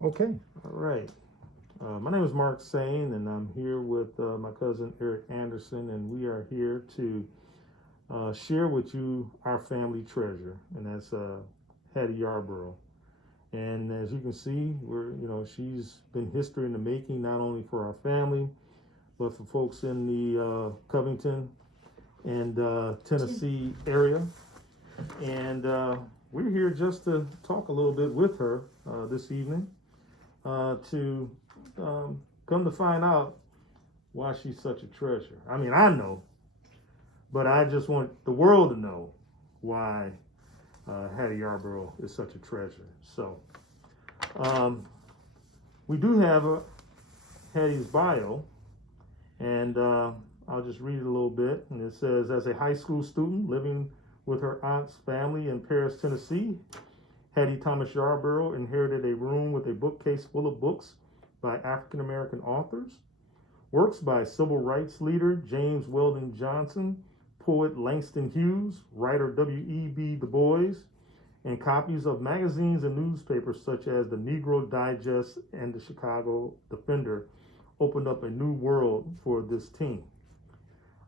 Okay. All right. My name is Mark Sane, and I'm here with my cousin Eric Anderson, and we are here to share with you our family treasure, and that's Hattye Yarborough. And as you can see, she's been history in the making, not only for our family, but for folks in the Covington and Tennessee area. And we're here just to talk a little bit with her this evening to come to find out why she's such a treasure. I mean, I know, but I just want the world to know why Hattye Yarborough is such a treasure. So, um, we do have Hattie's bio, and I'll just read it a little bit. And it says, as a high school student living with her aunt's family in Paris, Tennessee, Hattye Thomas Yarborough inherited a room with a bookcase full of books by African American authors, works by civil rights leader James Weldon Johnson, poet Langston Hughes, writer W.E.B. Du Bois, and copies of magazines and newspapers such as the Negro Digest and the Chicago Defender opened up a new world for this team.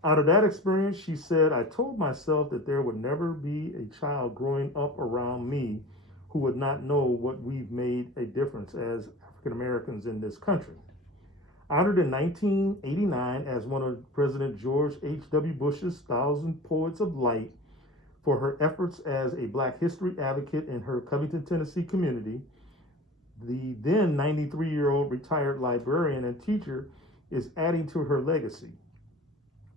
Out of that experience, she said, I told myself that there would never be a child growing up around me who would not know what we've made a difference as African Americans in this country. Honored in 1989 as one of President George H.W. Bush's 1,000 Poets of Light for her efforts as a Black history advocate in her Covington, Tennessee community, the then 93-year-old retired librarian and teacher is adding to her legacy.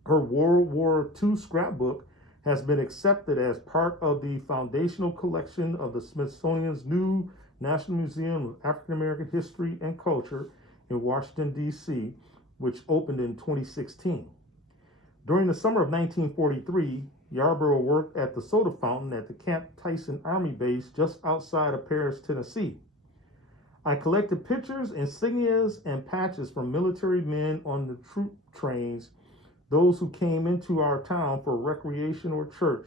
Her World War II scrapbook has been accepted as part of the foundational collection of the Smithsonian's new National Museum of African American History and Culture in Washington, D.C., which opened in 2016. During the summer of 1943, Yarborough worked at the soda fountain at the Camp Tyson Army Base just outside of Paris, Tennessee. I collected pictures, insignias, and patches from military men on the troop trains, those who came into our town for recreation or church,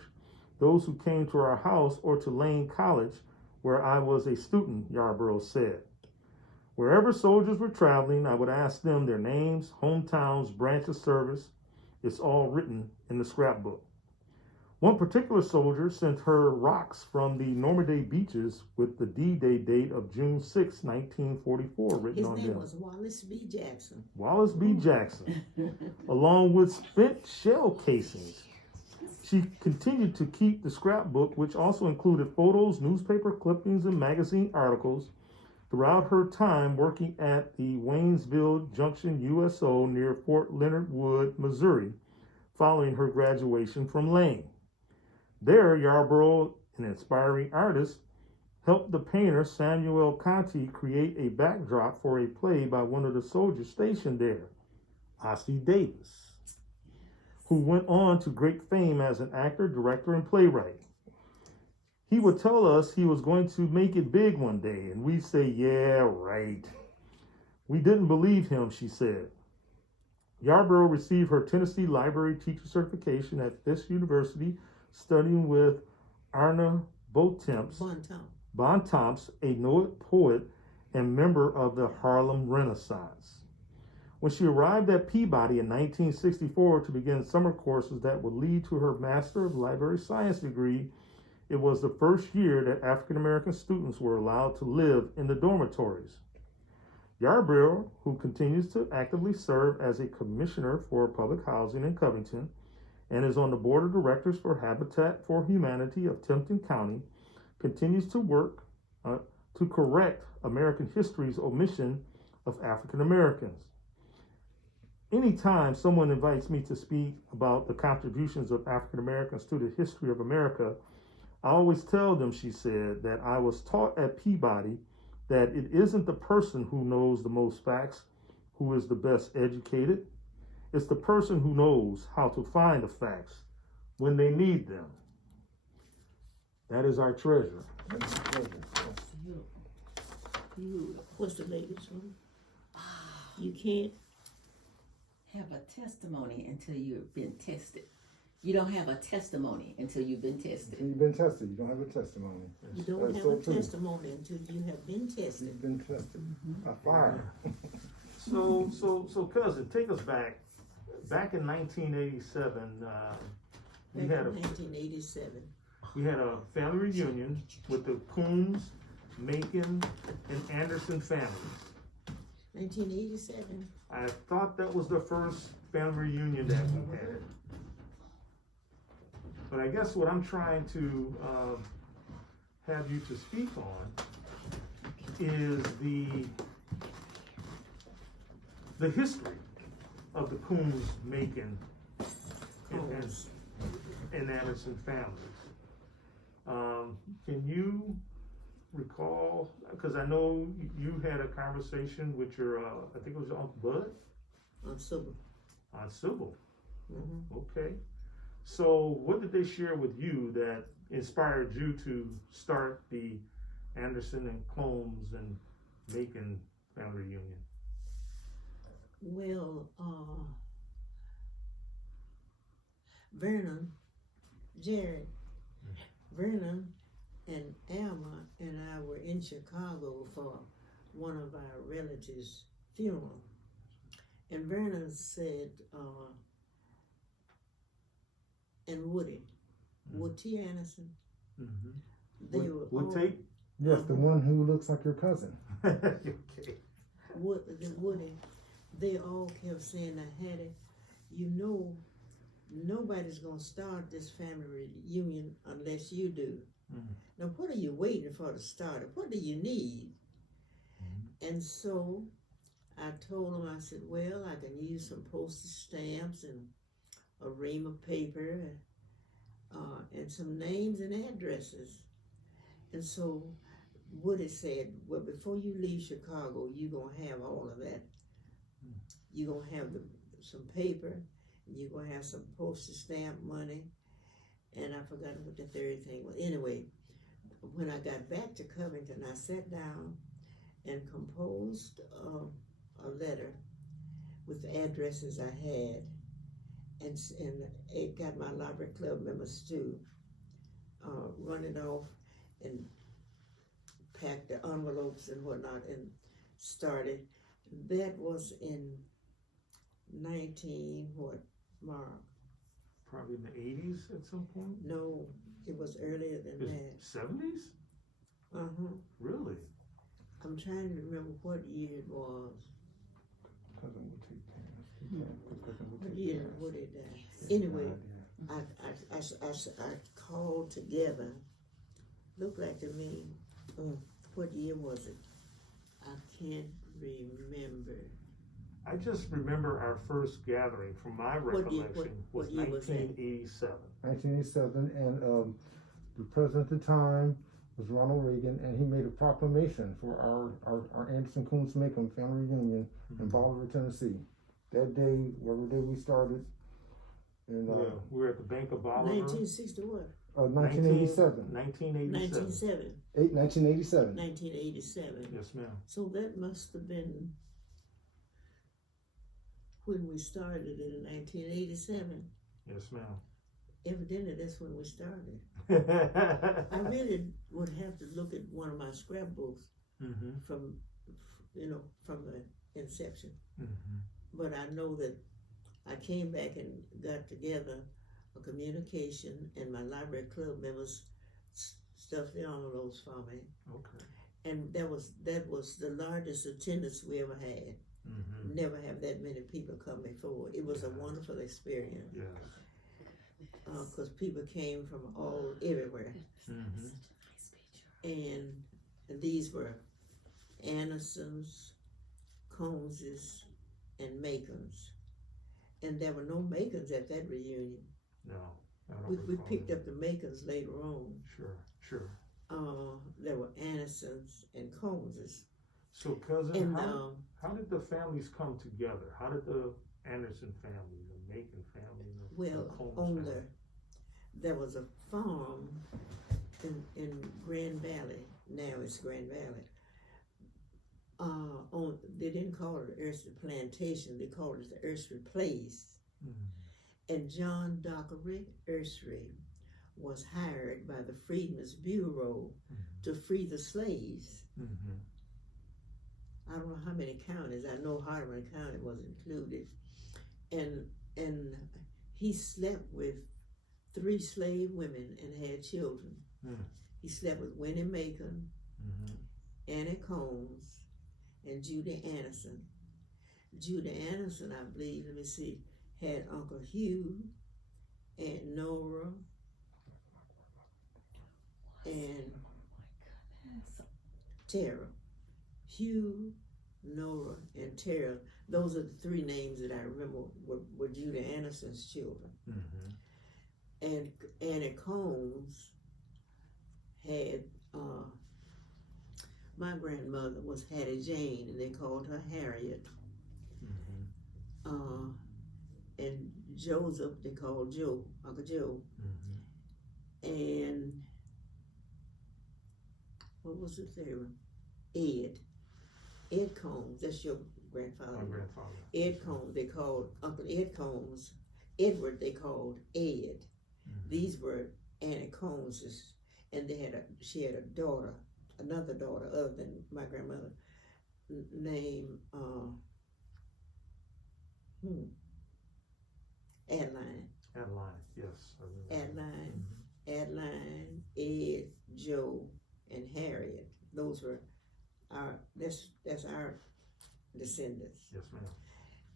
those who came to our house or to Lane College, where I was a student, Yarborough said. Wherever soldiers were traveling, I would ask them their names, hometowns, branch of service. It's all written in the scrapbook. One particular soldier sent her rocks from the Normandy beaches with the D-Day date of June 6, 1944 written His on name them. was Wallace B. Jackson. Wallace B. Jackson, along with spent shell casings. She continued to keep the scrapbook, which also included photos, newspaper clippings, and magazine articles throughout her time working at the Waynesville Junction USO near Fort Leonard Wood, Missouri, following her graduation from Lane. There, Yarborough, an inspiring artist, helped the painter Samuel Conti create a backdrop for a play by one of the soldiers stationed there, Ossie Davis, who went on to great fame as an actor, director, and playwright. He would tell us he was going to make it big one day, and we'd say, yeah, right. We didn't believe him, she said. Yarborough received her Tennessee Library Teacher Certification at Fisk University, studying with Arna Bontemps, a noted poet and member of the Harlem Renaissance. When she arrived at Peabody in 1964 to begin summer courses that would lead to her Master of Library Science degree, it was the first year that African American students were allowed to live in the dormitories. Yarborough, who continues to actively serve as a commissioner for public housing in Covington and is on the board of directors for Habitat for Humanity of Tempton County, continues to work to correct American history's omission of African Americans. Anytime someone invites me to speak about the contributions of African Americans to the history of America, I always tell them, she said, that I was taught at Peabody that it isn't the person who knows the most facts who is the best educated. It's the person who knows how to find the facts when they need them. That is our treasure. That's a pleasure. Beautiful. Beautiful. What's the latest one? You can't have a testimony until you've been tested. You don't have a testimony until you've been tested. You've been tested. You don't have a testimony. You don't That's have so a true. testimony until you have been tested. You've been tested. A fire. So cousin, take us back. Back in 1987, we Back had in 1987. a family reunion with the Coombs, Macon, and Anderson families. 1987. I thought that was the first family reunion that we had. But I guess what I'm trying to have you to speak on is the history of the Coombs, Macon, and Anderson families. Can you recall, because I know you had a conversation with your, I think it was your Uncle Bud? On Sybil. On Sybil. Mm-hmm. Okay. So what did they share with you that inspired you to start the Anderson and Combs and Macon family reunion? Well, Vernon, Jared, Vernon and Alma and I were in Chicago for one of our relatives' funeral. And Vernon said, and Woody T. Anderson, they were all, Tape? Yes, the one who looks like your cousin. Okay. Woody, they all kept saying, now Hattye, you know, nobody's gonna start this family reunion unless you do. Now, what are you waiting for to start it? What do you need? And so I told him, I said, well, I can use some postage stamps and a ream of paper and some names and addresses. And so Woody said, well, before you leave Chicago, you're going to have all of that. You're going to have some paper, and you're going to have some postage stamp money, and I forgot what the third thing was. Anyway, when I got back to Covington, I sat down and composed a letter with the addresses I had, and it got my library club members to run it off and pack the envelopes and whatnot and started. That was in 19, what, Mark? Probably in the 80s at some point? No, it was earlier than that. 70s? Really? I'm trying to remember what year it was. Cousin would take parents. What year would it die? Anyway, I called together, looked like to me, what year was it? I can't remember. I just remember our first gathering from my recollection was year was that? 1987. 1987, and the president at the time was Ronald Reagan, and he made a proclamation for our Anderson Coombs Macon family reunion in Bolivar, Tennessee. That day, whatever day we started, and we were at the Bank of Bolivar. 1960 what? 1987. 1987. 1987. 1987. Yes, ma'am. So that must have been when we started in 1987. Yes, ma'am. Evidently, that's when we started. I really would have to look at one of my scrapbooks from the inception. But I know that I came back and got together a communication, and my library club members stuffed the envelopes for me. Okay. And that was the largest attendance we ever had. Never have that many people come before. It was a wonderful experience. Yes. Because people came from everywhere. And these were Andersons, Combses, and Macons. And there were no Macons at that reunion. No. We picked up the Macons later on. Sure. There were Andersons and Combses. So, cousin, And, how did the families come together? How did the Anderson family, the Macon family, the Combs family? There was a farm in Grand Valley. Now it's Grand Valley. They didn't call it the Ursery Plantation. They called it the Ursery Place. And John Dockery Ursary was hired by the Freedmen's Bureau to free the slaves. I don't know how many counties. I know Hardeman County was included. And he slept with 3 slave women and had children. He slept with Winnie Macon, Annie Combs, and Judy Anderson. Judy Anderson, I believe, let me see, had Uncle Hugh, Aunt Nora, and Tara. Hugh, Nora, and Tara. Those are the 3 names that I remember were Judy Anderson's children. And Annie Combs had, my grandmother was Hattye Jane, and they called her Harriet. And Joseph, they called Joe, Uncle Joe. And what was the third one? Ed Combs, that's your grandfather. My grandfather. Ed Combs, they called Uncle Ed Combs. Edward, they called Ed. These were Annie Combs's, and she had a daughter, another daughter other than my grandmother, named Adeline. Adeline, yes. Adeline, Ed, Joe, and Harriet. Those were that's our descendants. Yes, ma'am.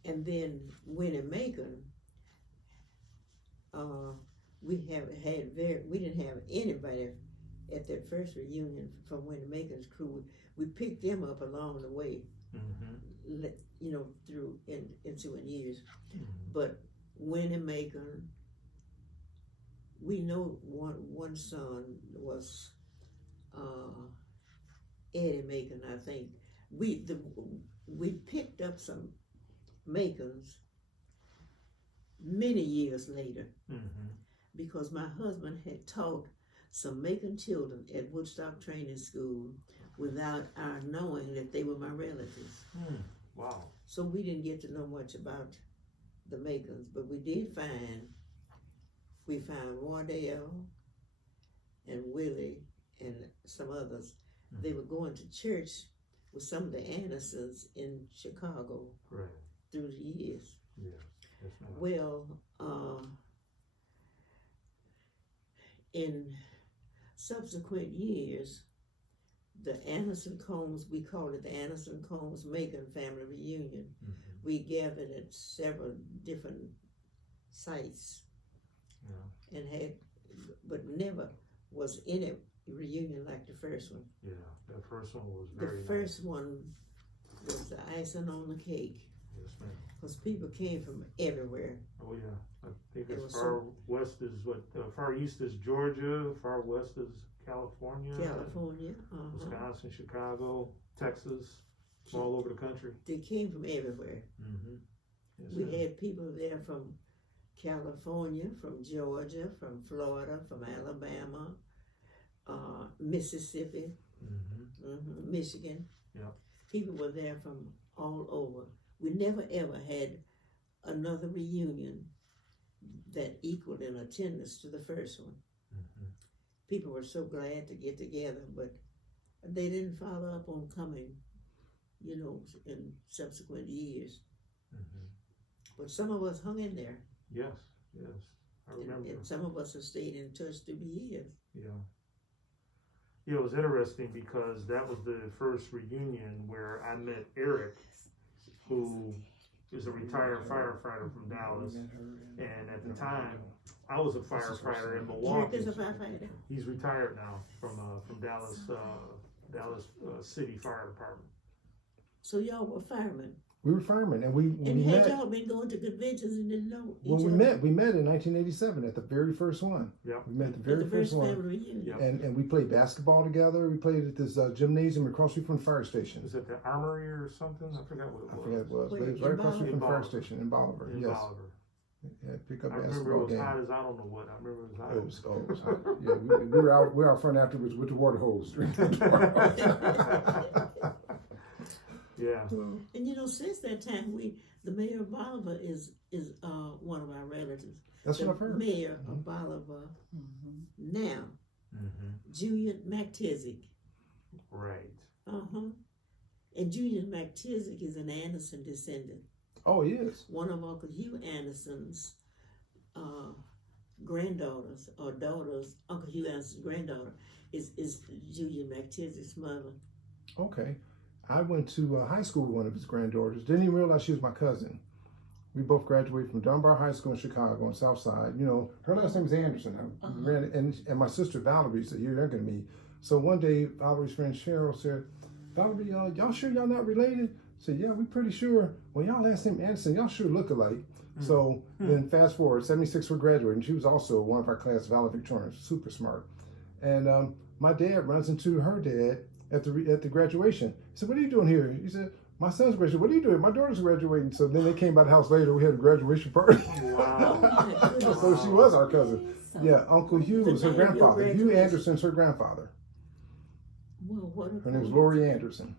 And then Winnie Macon, we didn't have anybody at that first reunion from Winnie Macon's crew. We picked them up along the way, through ensuing years. But Winnie Macon, we know one son was Eddie Macon, I think. We picked up some Macons many years later because my husband had taught some Macon children at Woodstock Training School without our knowing that they were my relatives. Wow. So we didn't get to know much about the Macons, but we found Wardell and Willie and some others. They were going to church with some of the Andersons in Chicago through the years. Yeah. Yes, ma'am. Well, in subsequent years, the Anderson Combs, we called it the Anderson Combs Macon Family Reunion. We gathered at several different sites and but never was any reunion like the first one. Yeah, that first one was very nice. The first one was the icing on the cake. Yes, ma'am. Because people came from everywhere. Oh yeah, I think as far west as far east is Georgia, far west is California, Wisconsin, Chicago, Texas, all over the country. They came from everywhere. Yes, We had people there from California, from Georgia, from Florida, from Alabama, Mississippi, Michigan. Yeah. People were there from all over. We never ever had another reunion that equaled in attendance to the first one. People were so glad to get together, but they didn't follow up on coming, in subsequent years. But some of us hung in there. Yes, I remember. And some of us have stayed in touch through the years. Yeah, it was interesting because that was the first reunion where I met Eric, who is a retired firefighter from Dallas. And at the time, I was a firefighter in Milwaukee. Eric is a firefighter. He's retired now from Dallas City Fire Department. So y'all were firemen. We were firemen, and we had met. y'all been going to conventions and didn't know each Well, other? we met in 1987 at the very first one. Yep. We met the very first one. Family reunion. Yep. And we played basketball together. We played at this gymnasium across the street from the fire station. Was it the Armory or something? I forgot what it was. I forget what it was. Where, But it was in right across the street from the fire Bolivar? station in Bolivar. In Yes. Bolivar. Yeah, pick up I remember it basketball was game. hot as I don't know what. I remember it was hot. It was hot. Yeah, we were out front afterwards with the water hose. Yeah. And since that time, the mayor of Bolivar is one of our relatives. That's the what I've heard. mayor of Bolivar now, Mm-hmm. Junior McTizzick. Right. And Junior McTizzick is an Anderson descendant. Oh, he is. One of Uncle Hugh Anderson's granddaughters or daughters, Uncle Hugh Anderson's granddaughter is Junior McTizzick's mother. Okay. I went to high school with one of his granddaughters. Didn't even realize she was my cousin. We both graduated from Dunbar High School in Chicago on South Side. You know, her last name is Anderson. And my sister Valerie's a year younger than me. So one day, Valerie's friend Cheryl said, Valerie, y'all sure y'all not related? I said, yeah, we pretty sure. Well, y'all last name Anderson, y'all sure look alike. So then fast forward, 76 we're graduating. She was also one of our class valedictorians, super smart. And my dad runs into her dad at the graduation. He said, what are you doing here? He said, my son's graduating. What are you doing? My daughter's graduating. So then they came by the house later. We had a graduation party. Wow. So she was our cousin. Yeah, Uncle Hugh was her The night of your grandfather. Hugh graduation. Anderson's her grandfather. Well, what Her name was Lori Anderson.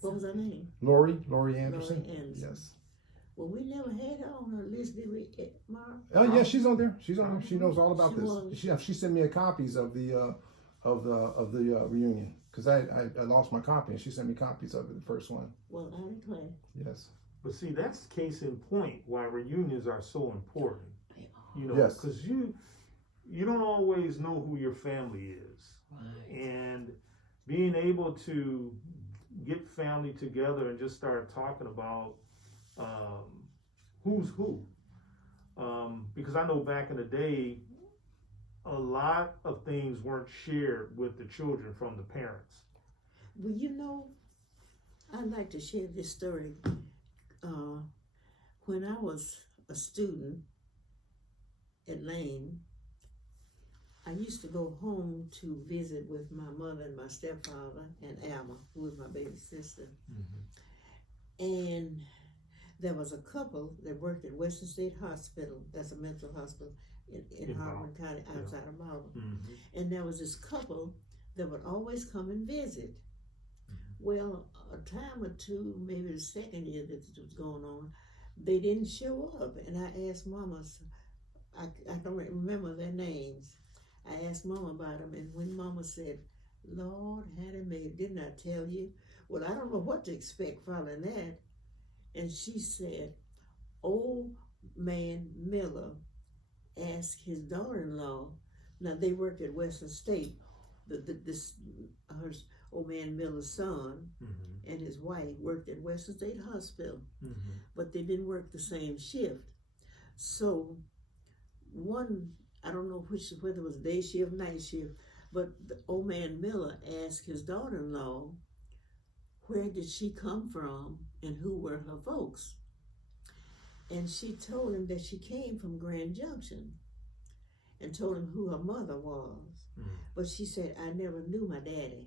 What was her name? Lori Anderson. Lori Anderson. Yes. Well, we never had her on our list, did we, Mark? Oh yeah, she's on there. She's on there. She knows all about She this. was. She sent me copies of the reunion because I lost my copy and she sent me copies of it, the first one. Well, I'm glad. Yes. But see, that's case in point why reunions are so important. You know, Yes. because you don't always know who your family is, Right. and being able to get family together and just start talking about who's who. Because I know back in the day, a lot of things weren't shared with the children from the parents. Well, you know, I'd like to share this story. When I was a student at Lane, I used to go home to visit with my mother and my stepfather and Alma, who was my baby sister. And there was a couple that worked at Western State Hospital. That's a mental hospital in Hartman County, outside of Bolivar. And there was this couple that would always come and visit. Well, a time or two, maybe the second year that this was going on, they didn't show up. And I asked Mama, I don't remember their names. I asked Mama about them, and when Mama said, Lord, Hattye May, didn't I tell you? Well, I don't know what to expect following that. And she said, old man Miller asked his daughter-in-law, now they worked at Western State, her old man Miller's son and his wife worked at Western State Hospital, but they didn't work the same shift. So one, I don't know whether it was day shift, night shift, but the old man Miller asked his daughter-in-law, where did she come from and who were her folks? And she told him that she came from Grand Junction and told him who her mother was. But she said, I never knew my daddy.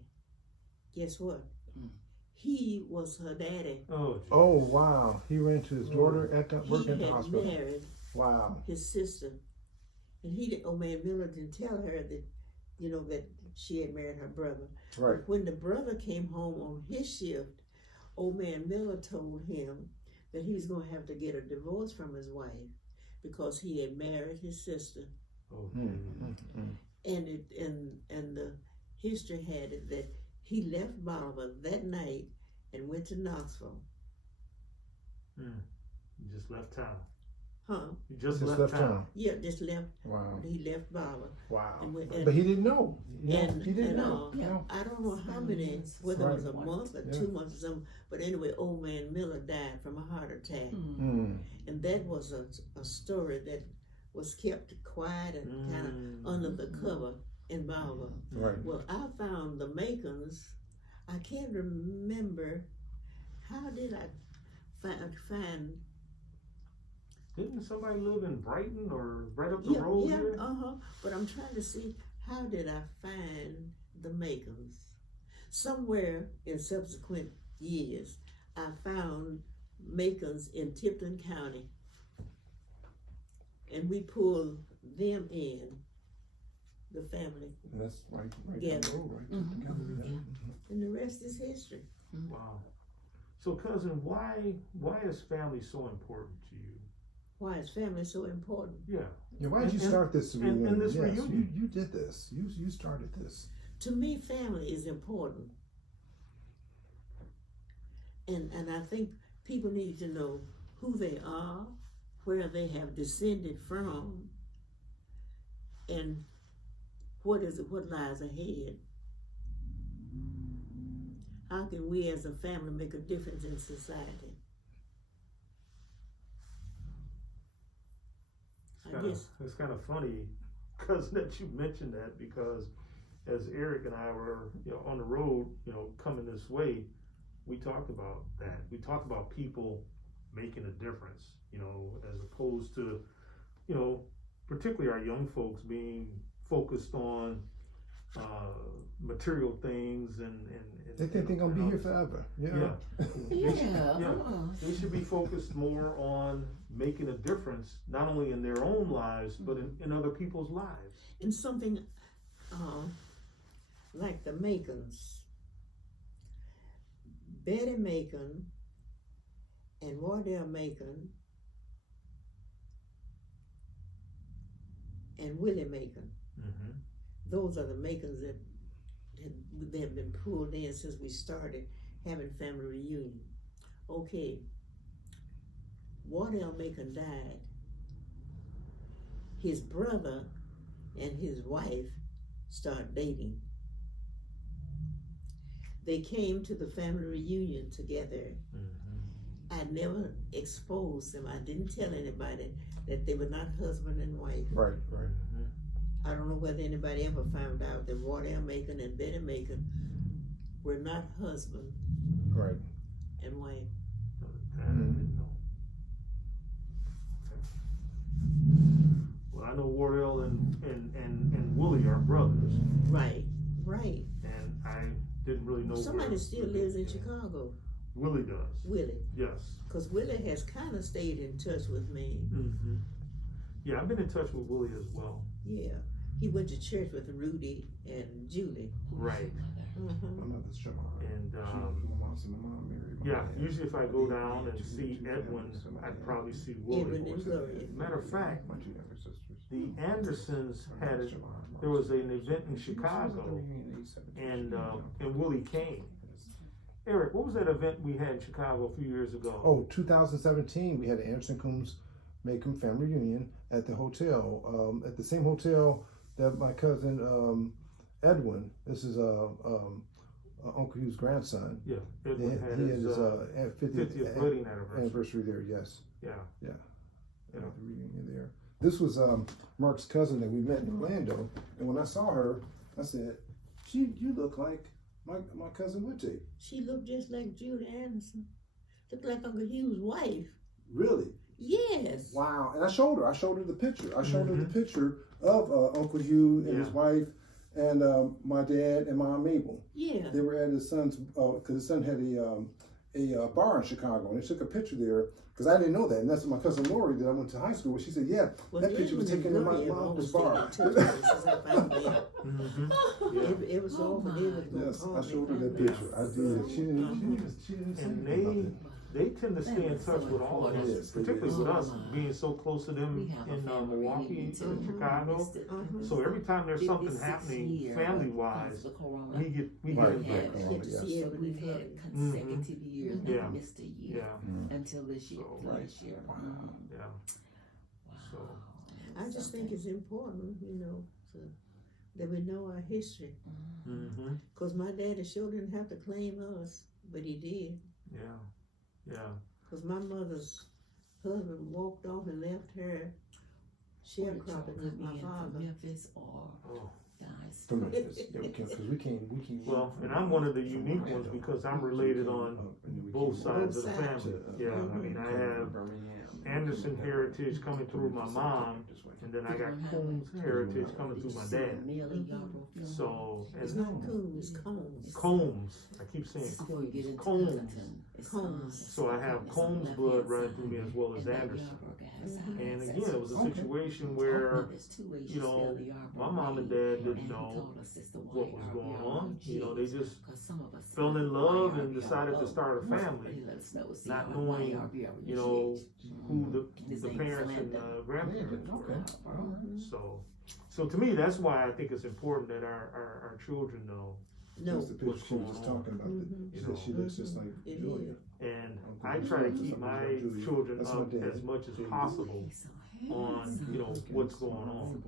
Guess what? He was her daddy. Oh wow. He ran to his daughter at the work at the hospital. He had married his sister. And old man Miller didn't tell her that, you know, that she had married her brother. Right. But when the brother came home on his shift, old man Miller told him that he was going to have to get a divorce from his wife because he had married his sister. And the history had it that he left Bolivar that night and went to Knoxville. You just left town. Huh? You just left town. Yeah, just left. Wow. He left Bolivar. Wow. And but he didn't know. He didn't know. know. I don't know how many, whether it was a month or 2 months or something, but anyway, old man Miller died from a heart attack. And that was a story that was kept quiet and kind of under the cover in Bolivar. Right. Well, I found the Macons. I can't remember, how did I find Didn't somebody live in Brighton or right up the road here? But I'm trying to see, how did I find the Macons? Somewhere in subsequent years, I found Macons in Tipton County. And we pulled them in, the family. And that's right Yeah. down the road, right? And the rest is history. Wow. So cousin, why is family so important to you? why is family so important? Yeah. Yeah, why did you And- start this and reunion? this Yes, reunion. You did this. You started this. To me, family is important. And I think people need to know who they are, where they have descended from, and what lies ahead. How can we as a family make a difference in society? It's kind of funny, cousin, that you mentioned that, because as Eric and I were, on the road, coming this way, we talked about that. We talked about people making a difference, as opposed to, particularly our young folks being focused on material things and They think they're gonna be here forever. Yeah. They should be focused more on making a difference, not only in their own lives, but in other people's lives. In something like the Macons, Betty Macon and Wardell Macon and Willie Macon. Mm-hmm. Those are the Macons that have been pulled in since we started having family reunion. Okay, Wardell Macon died. His brother and his wife started dating. They came to the family reunion together. Mm-hmm. I never exposed them. I didn't tell anybody that they were not husband and wife. Right. Mm-hmm. I don't know whether anybody ever found out that Wardell Macon and Betty Macon were not husband Right. and wife. That I didn't know. Well, I know Wardell and Willie are brothers, Right. and I didn't really know. Somebody still lives in Chicago. Willie does. Willie. Yes. Because Willie has kind of stayed in touch with me. Mm-hmm. Yeah, I've been in touch with Willie as well. Yeah. He went to church with Rudy and Julie. Right. Mm-hmm. My mother's John. And my mom married my dad. usually if I go down and see Edwin, I'd probably see Willie. Edwin and Gloria. Matter of fact, My two younger sisters. the Andersons there was an event in Chicago, and Willie came. Eric, what was that event we had in Chicago a few years ago? Oh, 2017, we had an Anderson Coombs Macon family reunion at the hotel, at the same hotel that my cousin Edwin, this is Uncle Hugh's grandson. Yeah, He Edwin had had his his 50th wedding anniversary there, yes. Yeah. Yeah. At the reunion there. This was Mark's cousin that we met in Orlando, and when I saw her, I said, you look like my cousin Hattye. She looked just like Julie Anderson. Looked like Uncle Hugh's wife. Really? Yes. Wow. And I showed her the picture. I showed her the picture of Uncle Hugh and his wife and my dad and Mom Mabel. Yeah. They were at his son's, because his son had a bar in Chicago, and they took a picture there, because I didn't know that. And that's my cousin Lori that I went to high school with. She said, yeah, that picture was taken in my mom's bar. It was over there. Yes, I showed her that picture. I did. She didn't say And nothing. they tend to stay in touch with all of us, Yes, they particularly do. with us being so close to them in Milwaukee and Chicago. So every time there's something happening family-wise, we get involved. So we've had consecutive years, Yeah. we missed a year Yeah, until this year. So, Last year. yeah. So, I just think it's important, that we know our history. mm-hmm. Because my daddy sure didn't have to claim us, but he did. Yeah. Because my mother's husband walked off and left her sharecropping with my father. Memphis or Oh. guys. From Memphis. Yeah, because we can't. Well, and I'm one of the unique ones because I'm related on both sides of the family. Yeah, I mean, I have Anderson heritage coming through my mom, and then I got Coombs heritage coming through my dad. So, It's and not Combs, it's Combs. Combs, I keep saying Before you get into Combs. Covington, it's Combs. So I have Combs blood running through me as well as Anderson. And again, it was a situation where, my mom and dad didn't know what was going on. They just fell in love and decided to start a family, not knowing, who who His the name's parents and Landon. grandparents were. Okay. All right. So to me, that's why I think it's important that our children know. No. That's the picture What's she was going just on. talking about. Mhm. She said she looks just like It Julia. is. And Uncle I Bruce try to looks keep something my like Julia. children That's my up dad. as much as JD. possible He's so on, handsome. you know, what's going on.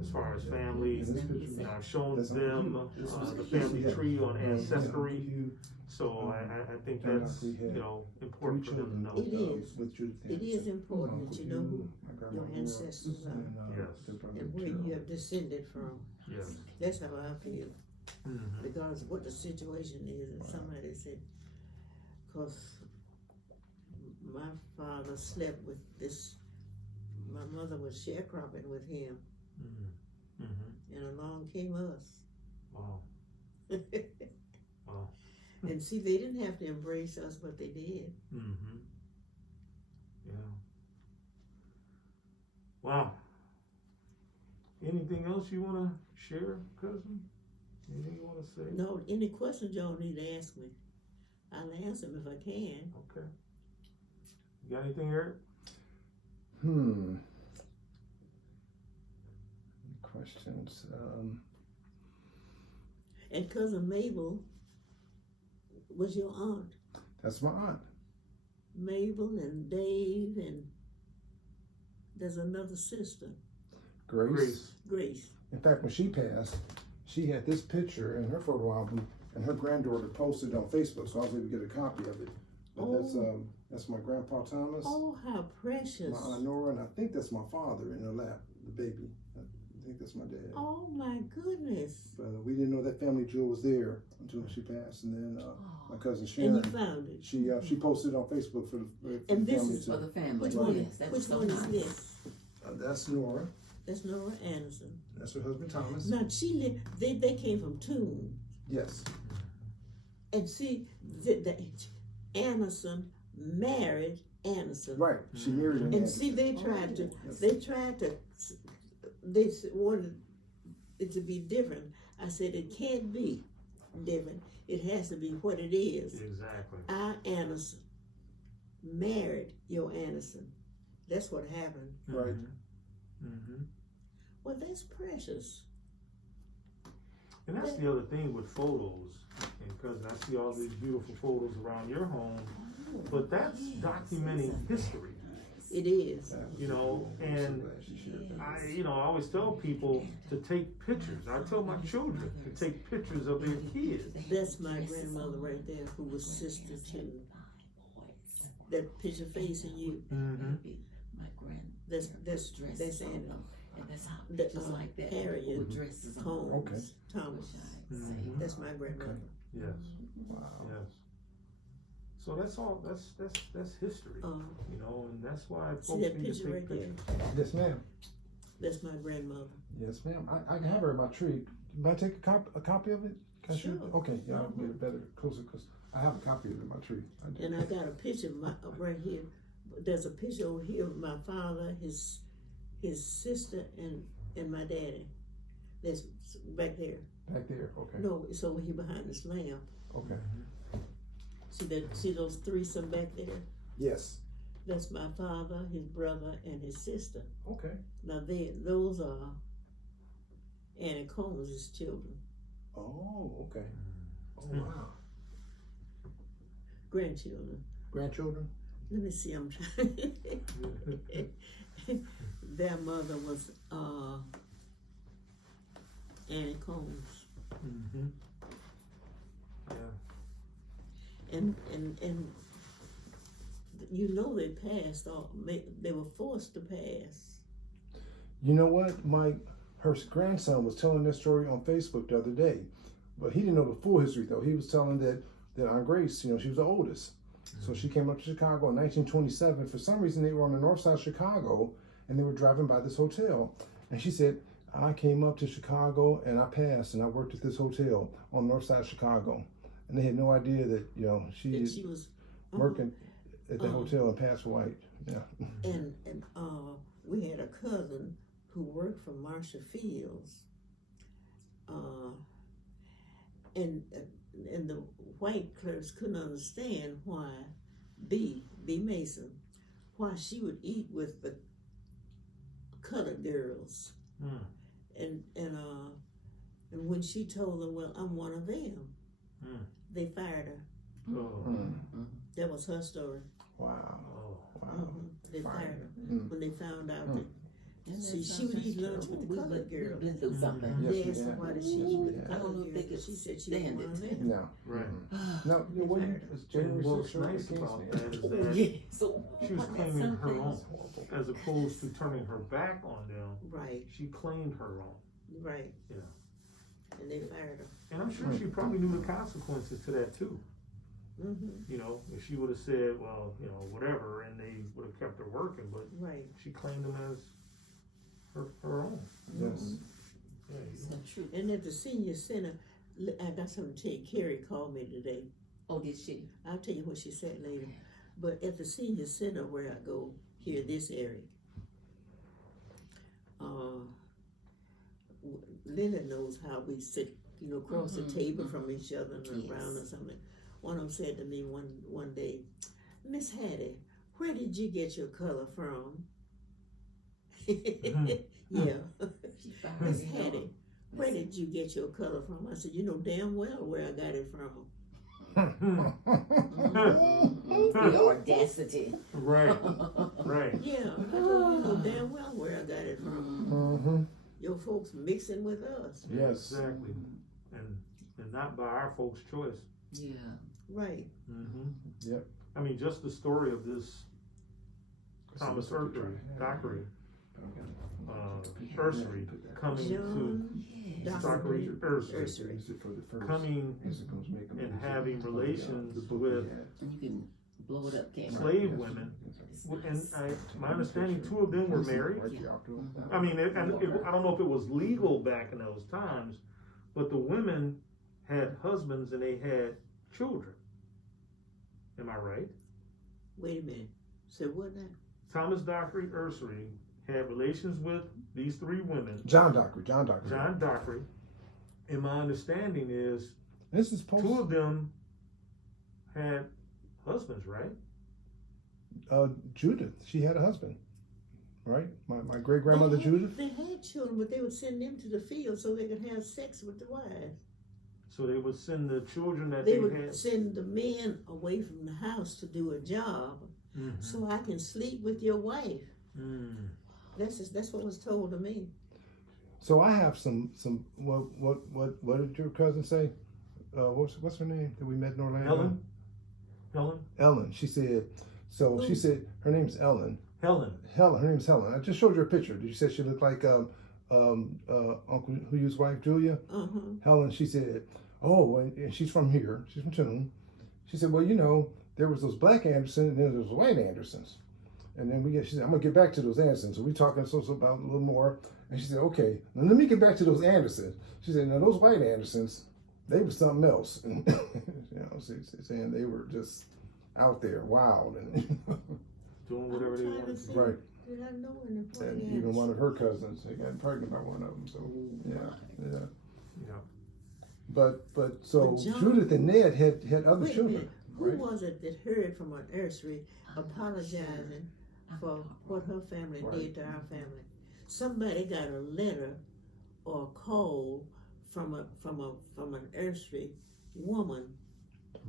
As far as family, And this picture, you know, I've shown that's them Uncle Hugh. the family tree on Ancestry. Hugh, So I think and that's, we had you know, three important for them to children. know. It is. With Judith It is Anderson. important Uncle that you know who Hugh, my grandma your Laura, ancestors are and, Yes. their brother and where Gerald. you have descended from. Yes. That's how I feel. Mm-hmm. Regardless of what the situation is, and somebody said, because my father slept with this, my mother was sharecropping with him, Mm-hmm. Mm-hmm. and along came us. Wow. Wow. And see, they didn't have to embrace us, but they did. Mm-hmm. Yeah. Wow. Anything else you want to share, cousin? Anything you want to say? No, any questions y'all need to ask me, I'll answer them if I can. Okay. You got anything, Eric? Questions. And cousin Mabel was your aunt. That's my aunt. Mabel and Dave, and there's another sister, Grace. Grace. In fact, when she passed, she had this picture in her photo album, and her granddaughter posted it on Facebook, so I was able to get a copy of it. But that's my grandpa Thomas, Oh, how precious. my aunt Nora, and I think that's my father in her lap, the baby. I think that's my dad. Oh my goodness. But we didn't know that family jewel was there until she passed, and then my cousin Sharon, And you found it. she posted it on Facebook for the And this family is too. For the family. Which one? Yes, that Which was so one is nice. this? That's Nora. That's Nora Anderson. That's her husband Thomas. Now she they came from Toon, Yes. and see the Anderson married Anderson. Right. She married him. And see, they tried to Yes. they wanted it to be different. I said it can't be different. It has to be what it is. Exactly. I Anderson married your Anderson. That's what happened. Right. Mm-hmm. Well, that's precious. And that's the other thing with photos, and cousin, I see all these beautiful photos around your home, but that's documenting history, It is. you know, and I always tell people to take pictures. I tell my children to take pictures of their kids. That's my grandmother right there, who was sister to that picture facing you. Mm-hmm. My That's dresses on Anna. them. And that's how The, just like that. Harriet With dresses on. Combs Okay. Thomas. Mhm. That's my grandmother. Yes, Wow. yes. So that's all. That's history, you know, and that's why See folks that need to picture take right there? pictures. Yes, ma'am. That's my grandmother. Yes, ma'am. I can have her in my tree. Can I take a copy of it? Can I shoot it? Sure. Okay, yeah, I'll get it better, closer, because I have a copy of it in my tree. I do. And I got a picture right here. There's a picture over here of my father, his sister, and my daddy. That's back there. Back there, okay. No, it's over here behind this lamp. Okay. See those threesome back there? Yes. That's my father, his brother, and his sister. Okay. Now those are Annie Combs' children, Oh, okay. Oh, Hmm. wow. grandchildren. Grandchildren? Let me see. I'm trying. Their mother was Annie Combs, Mm-hmm. Yeah. and you know they passed. They were forced to pass. You know what? Her grandson was telling this story on Facebook the other day, but he didn't know the full history though. He was telling that Aunt Grace, she was the oldest. So she came up to Chicago in 1927. For some reason, they were on the north side of Chicago, and they were driving by this hotel. And she said, I came up to Chicago, and I passed, and I worked at this hotel on the north side of Chicago. And they had no idea that, she was working at the hotel in Pass White. Yeah. And we had a cousin who worked for Marshall Fields, and the white clerks couldn't understand why B Mason why she would eat with the colored girls. And when she told them, well, I'm one of them, they fired her. That was her story. Wow. They fired her when they found out that she would eat lunch with the colored girls. We've been through something. Yes, They we asked her have. why did she eat with the I don't colored know if they girls. could She said she was stand one it. of them. No. Right. No, They what fired her. it's January What's 6th, nice King's about Day. that is that Yeah. So she was what, claiming some her own, things- as opposed to turning her back on them. Right, She claimed her own. right. Yeah. And they fired her. And I'm sure she probably knew the consequences to that too. You know, if she would have said, well, you know, whatever, and they would have kept her working, but Right. she claimed them as her own. Yes. Yeah, It's the truth. And at the senior center, I got something to tell you. Carrie called me today. Oh, did she? I'll tell you what she said later. But at the senior center where I go here, this area, Linda knows how we sit, you know, across the table from each other and around or something. One of them said to me one day, Miss Hattye, where did you get your color from? Yeah. She fired Miss me. Hattye, where did you get your color from? I said, you know damn well where I got it from. The audacity. Right. Right. Yeah, I said, you know damn well where I got it from. Your folks mixing with us. Yeah, Yes. exactly. And not by our folks' choice. Yeah. Right. Yep. I mean, just the story of this Thomas Dockery coming John to Dockery Ursery, coming and having relations with And you can blow it up, can't you? slave women. And my understanding, 2 of them were married. I mean, I don't know if it was legal back in those times, but the women had husbands and they had children. Am I right? Wait a minute. So what now? Thomas Dockery Ursery had relations with these 3 women. John Dockery. John Dockery. And my understanding is This is post. 2 of them had husbands, right? Judith. She had a husband, right? My great grandmother Judith. They had children, but they would send them to the field so they could have sex with the wives. So they would send the children that They they would had. send the men away from the house to do a job, so I can sleep with your wife. That's what was told to me. So I have some. What did your cousin say? What's her name that we met in Orlando? Ellen. She said. So she said her name's Ellen. Helen. Her name's Helen. I just showed you a picture. Did you say she looked like Uncle Hugh's wife Julia? Helen. She said, oh, and she's from here. She's from Tune. She said, well, you know, there was those black Andersons and then there was white Andersons. And then she said, I'm gonna get back to those Andersons. So we talking so about a little more. And she said, okay, now let me get back to those Andersons. She said, now those white Andersons, they were something else. And, you know, saying they were just out there wild and doing whatever they wanted to. Right. Did I know in the And even one of her cousins, they got pregnant by one of them. So yeah. But so John, Judith and Ned had other wait a children. minute. Who Right? was it that heard from an nursery apologizing for what her family did to our family? Somebody got a letter or a call from an nursery woman.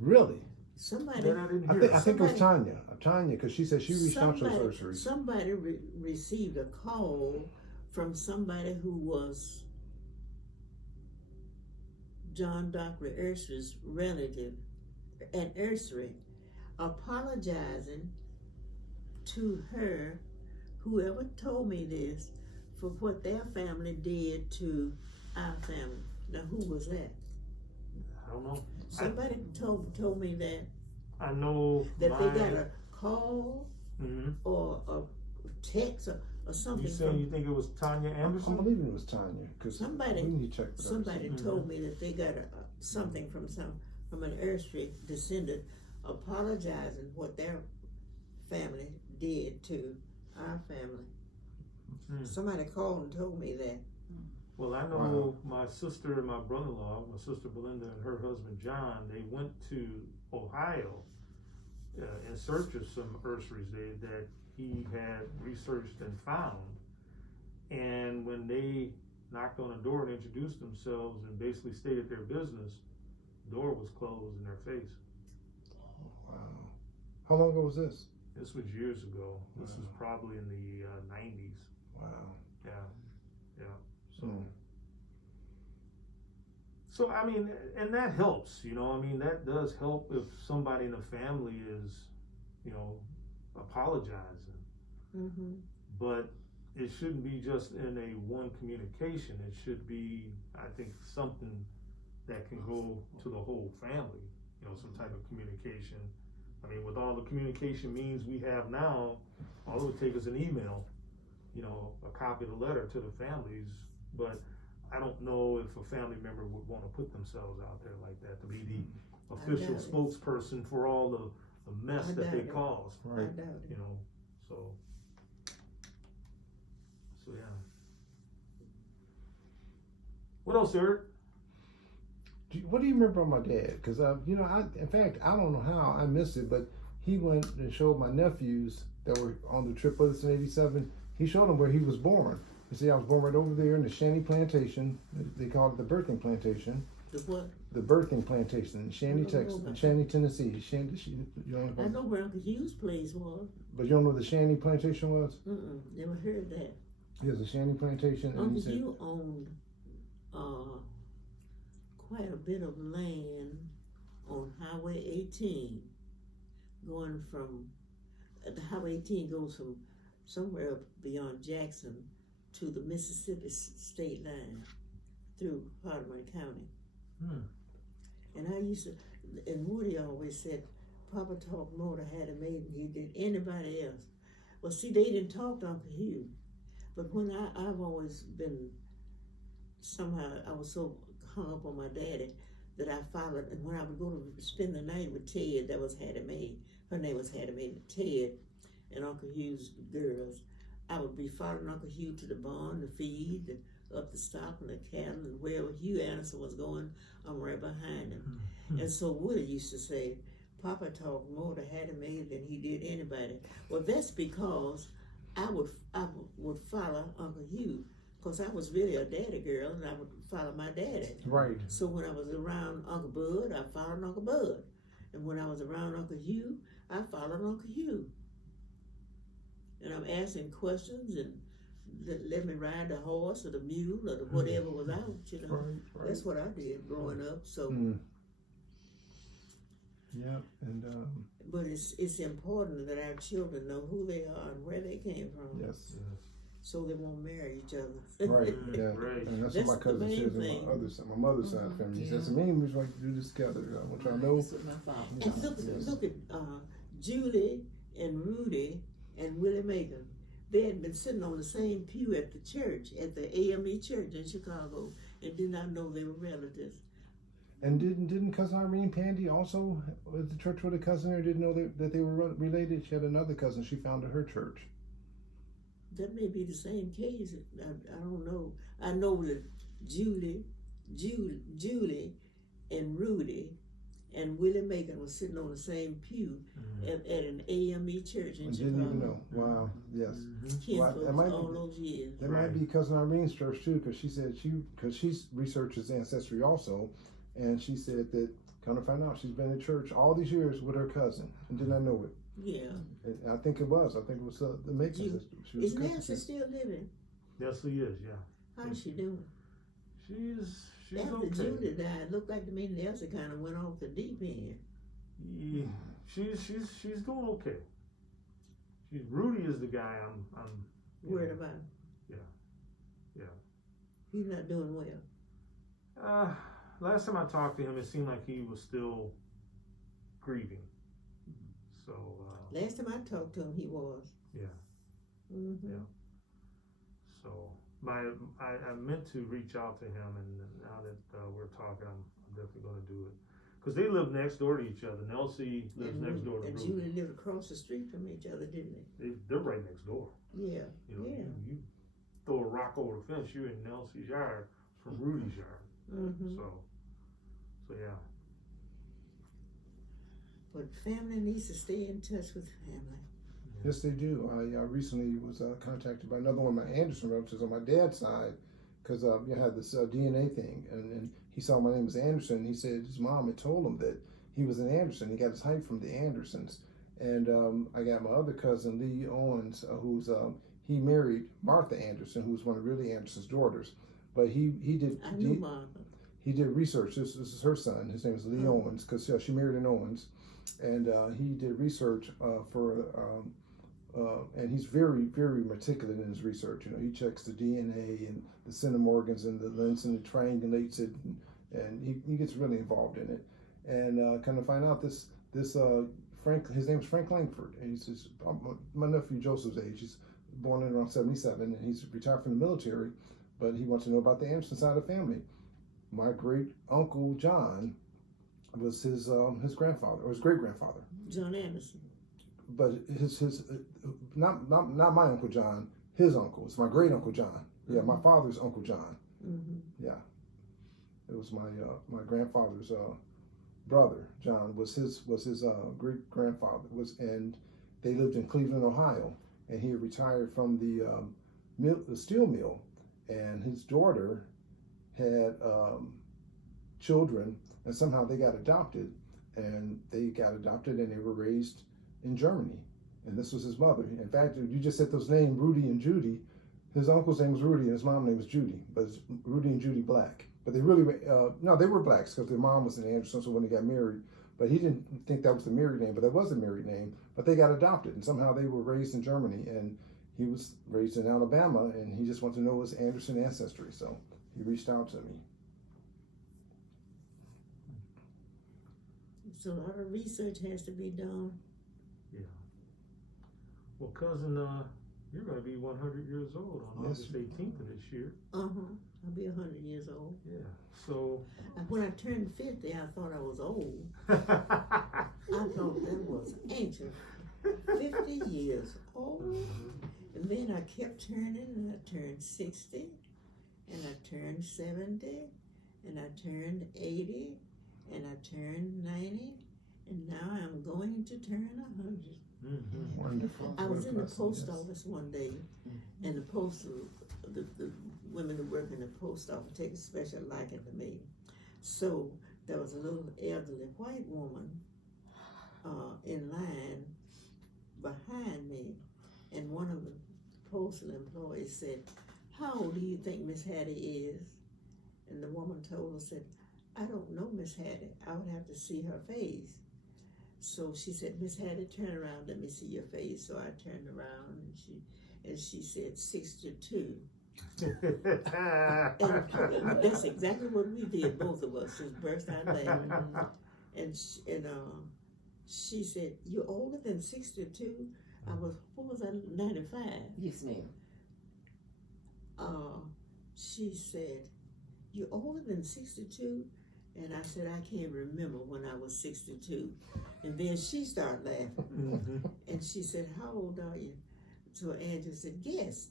Really? Somebody. Then I didn't I hear. think it was Tanya, because she said she reached out to those somebody, nurseries. somebody received a call from somebody who was John Dockery Ursery's relative at Ursery, apologizing to her, whoever told me this, for what their family did to our family. Now, who was that? I don't know. Somebody told me that I know they got a call Mm-hmm. or a text or something. You saying you think it was Tanya I'm Anderson? believing it was Tanya, because Somebody- we need to check. Somebody Mhm. told me that they got something from an Ursery descendant apologizing what their family did to our family. Somebody called and told me that. Well, I know my sister and my brother-in-law, my sister Belinda and her husband John, they went to Ohio in search of some Urseries that he had researched and found. And when they knocked on the door and introduced themselves and basically stated their business, the door was closed in their face. Oh, wow. How long ago was this? This was years ago. This Wow. was probably in the 90s. Wow. Yeah. So, Hmm. so I mean, and that helps, you know, I mean, that does help if somebody in the family is, you know, apologizing. Mm-hmm. But it shouldn't be just in a one communication. It should be, I think, something that can go to the whole family, you know, some type of communication. I mean, with all the communication means we have now, all it would take is an email, you know, a copy of the letter to the families. But I don't know if a family member would want to put themselves out there like that to be the official doubt it. spokesperson for all the mess I that they doubt it. caused, I Right. doubt it. you know, so yeah. What else, Eric? What do you remember on my dad? Because you know, in fact, I don't know how I missed it, but he went and showed my nephews that were on the trip with us in '87. He showed them where he was born. You see, I was born right over there in the Shanty Plantation. They called it the birthing plantation. The what? The birthing plantation in Shanty, I don't know Texas, about Shanty, Tennessee. You don't I know, know where Uncle Hugh's place was. but you don't know where the Shanty Plantation was? Never heard that. There's a Shanty Plantation, and Uncle he said, Hugh owned quite a bit of land on Highway 18, going from the Highway 18 goes from somewhere up beyond Jackson to the Mississippi state line through Hardeman County. And I used to, and Woody always said, Papa talked more to Hattye than he did anybody else. Well, see, they didn't talk to Uncle Hugh, but when I've always been, somehow I was so hung up on my daddy that I followed, and when I would go to spend the night with Ted, that was Hattye Mae, her name was Hattye Mae, Ted and Uncle Hugh's girls, I would be following Uncle Hugh to the barn, the feed, up the stock and the cattle, and wherever Hugh Anderson was going, I'm right behind him. And so Woody used to say, Papa talked more to Hattye Mae than he did anybody. Well, that's because I would follow Uncle Hugh, because I was really a daddy girl, and I would follow my daddy. right. So when I was around Uncle Bud, I followed Uncle Bud. And when I was around Uncle Hugh, I followed Uncle Hugh. And I'm asking questions, and let me ride the horse or the mule or the whatever was out, you know. Right. That's what I did growing up. So, Yeah, and but it's important that our children know who they are and where they came from, yes, so they won't marry each other. right, yeah, Right. and that's That's what my the cousin main says on thing. my other side, my mother's side of the family. He says the main reason why we do this together. I want y'all to know. That's what my father And taught look me. at Julie and Rudy and Willie Macon. They had been sitting on the same pew at the church, at the AME church in Chicago, and did not know they were relatives. And didn't cousin Irene Pandy also at the church with a cousin there? Didn't know that they were related. She had another cousin she found at her church. That may be the same case. I don't know. I know that Julie and Rudy and Willie Macon was sitting on the same pew at an AME church in I Chicago. didn't even know. Wow. Yes. Kinfolks That might be- all those years. That might be cousin Irene's church too, because she said because she researches ancestry also, and she said that come to find out she's been in church all these years with her cousin and did not know it. Yeah. And I think it was the Macon sister. She was Is a cousin. Nancy still living? Yes, he is. Yeah, How's she doing? she's After okay. Julie died, looked like to me Nancy kind of went off the deep end. Yeah, she's doing okay. Rudy is the guy I'm Worried about. Yeah. He's not doing well. Last time I talked to him, it seemed like he was still grieving. So. Last time I talked to him, he was. Yeah. Mm-hmm. Yeah. So I meant to reach out to him, and now that we're talking, I'm definitely going to do it. Because they live next door to each other. Nelsie lives next door to And Rudy. Julie lived across the street from each other, didn't they? They're right next door. Yeah. You know, Yeah. you throw a rock over the fence, you're in Nelsie's yard from Rudy's yard. Mm-hmm. So yeah. But family needs to stay in touch with family. Yes, they do. I recently was contacted by another one of my Anderson relatives on my dad's side because you had this DNA thing, and he saw my name was Anderson. And he said his mom had told him that he was an Anderson. He got his height from the Andersons. And I got my other cousin, Lee Owens, he married Martha Anderson, who was one of Really Anderson's daughters. But he did. I knew Martha. He did research. This is her son. His name is Lee Owens because she married an Owens, and he did research and he's very, very meticulous in his research. You know, he checks the DNA and the centimorgans and the lens and triangulates it, and he gets really involved in it. And kind of find out this Frank, his name is Frank Langford, and he's my nephew Joseph's age. He's born in around 77, and he's retired from the military, but he wants to know about the Anderson side of the family. My great uncle John was his grandfather, or his great grandfather. John Anderson. But not my Uncle John, his uncle. It's my great Uncle John. Yeah, my father's Uncle John. Mm-hmm. Yeah, it was my grandfather's brother. John was his great grandfather and they lived in Cleveland, Ohio, and he had retired from the steel mill, and his daughter had children, and somehow they got adopted, and they were raised in Germany, and this was his mother. In fact, you just said those names, Rudy and Judy. His uncle's name was Rudy, and his mom's name was Judy, but it's Rudy and Judy Black. But they really, no, they were blacks because their mom was an Anderson, so when they got married, but he didn't think that was the married name, but that was a married name, but they got adopted, and somehow they were raised in Germany, and he was raised in Alabama, and he just wanted to know his Anderson ancestry, so he reached out to me. So a lot of research has to be done. Yeah. Well, cousin, you're going to be 100 years old on August 18th of this year. I'll be 100 years old. Yeah. So. When I turned 50, I thought I was old. I thought that was ancient. 50 years old. And then I kept turning, and I turned 60, and I turned 70, and I turned 80, and I turned 90, and now I'm going to turn 100. Mm-hmm. Wonderful. I was in the post office one day, and the women who work in the post office take a special liking to me. So there was a little elderly white woman in line behind me, and one of the postal employees said, "How old do you think Miss Hattye is?" And the woman told her, said, "I don't know Miss Hattye. I would have to see her face." So she said, "Miss Hattye, turn around, let me see your face." So I turned around, and she said 62. And that's exactly what we did, both of us, just burst out laughing. And she said, "You're older than 62? What was I, 95? Yes, ma'am. She said, "You're older than 62? And I said, "I can't remember when I was 62. And then she started laughing. And she said, "How old are you?" So Angela said, "Guess."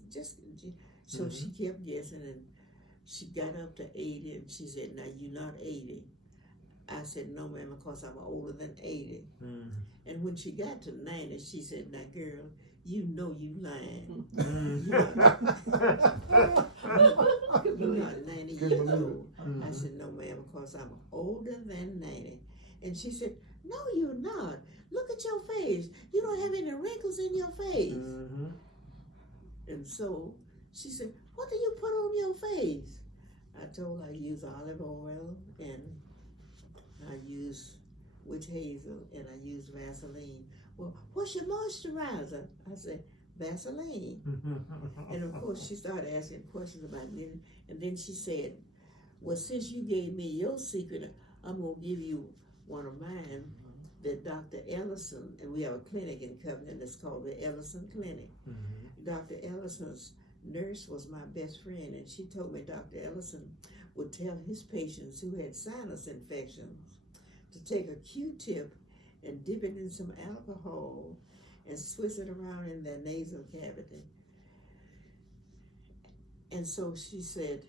So she kept guessing, and she got up to 80, and she said, "Now you're not 80. I said, "No, ma'am, because I'm older than 80. And when she got to 90, she said, "Now, girl, you know you lying. You're not 90 years old." I said, "No, ma'am, because I'm older than 90. And she said, "No, you're not. Look at your face. You don't have any wrinkles in your face." And so she said, "What do you put on your face?" I told her I use olive oil, and I use witch hazel, and I use Vaseline. "Well, what's your moisturizer?" I said, "Vaseline." And of course she started asking questions about it, and then she said, "Well, since you gave me your secret, I'm going to give you one of mine, that Dr. Ellison," and we have a clinic in Covenant that's called the Ellison Clinic. Dr. Ellison's nurse was my best friend, and she told me Dr. Ellison would tell his patients who had sinus infections to take a Q-tip and dip it in some alcohol and swish it around in their nasal cavity. And so she said,